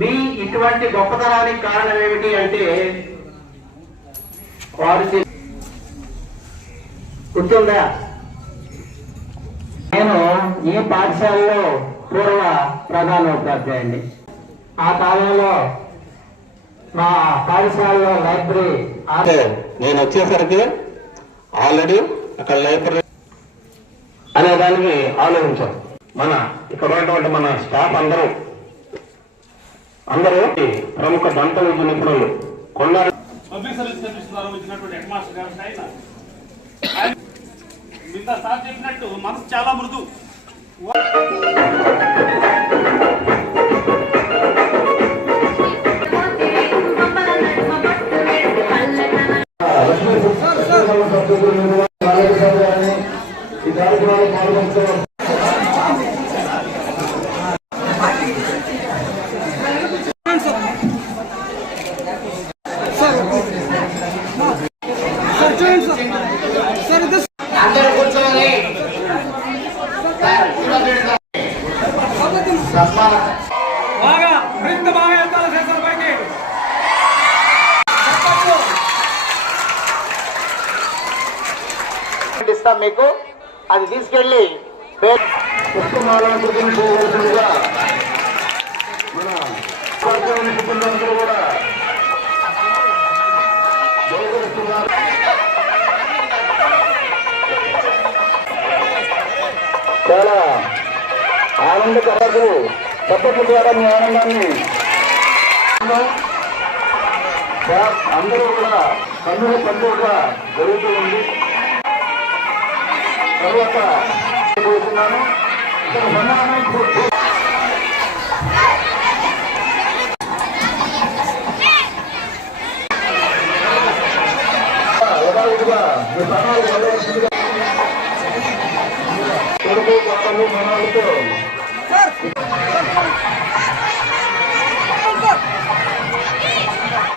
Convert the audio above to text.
మీ ఇటువంటి గొప్పతనానికి కారణం ఏమిటి అంటే వారు గుర్తుందా? నేను ఈ పాఠశాలలో పూర్వ ప్రధానోపాధ్యాయుడిని. ఆ కాలంలో మా పాఠశాలలో లైబ్రరీ నేను వచ్చేసరికి ఆల్రెడీ అక్కడ లైబ్రరీ అనే దానికి ఆలోచించాం. మన ఇక్కడ ఉన్నటువంటి మన స్టాఫ్ అందరూ ప్రముఖ దంత వైద్య నిపుణులు కొన్నారు. పబ్లిక్ సర్వీస్ ఇచ్చినటువంటి హెడ్ మాస్టర్ గారు మిగతా సార్ చెప్పినట్టు మనసు చాలా మృదు. ఇస్తాం మీకు, అది తీసుకెళ్లి పుష్పమాలను చేయవలసిందిగా మన సిబ్బంది కూడా చాలా ఆనందకరము. పద్ధతి ద్వారా మీ ఆనందాన్ని అందరూ కూడా కన్నుల పండుగ జరుగుతూ ఉంది. తర్వాత కోరుతున్నాను కొడుకు పక్కలు మనాలతో